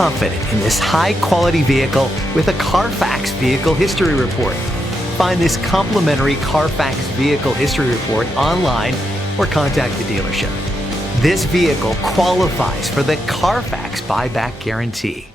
confident in this high-quality vehicle with a Carfax Vehicle History Report. Find this complimentary Carfax Vehicle History Report online or contact the dealership. This vehicle qualifies for the Carfax Buyback Guarantee.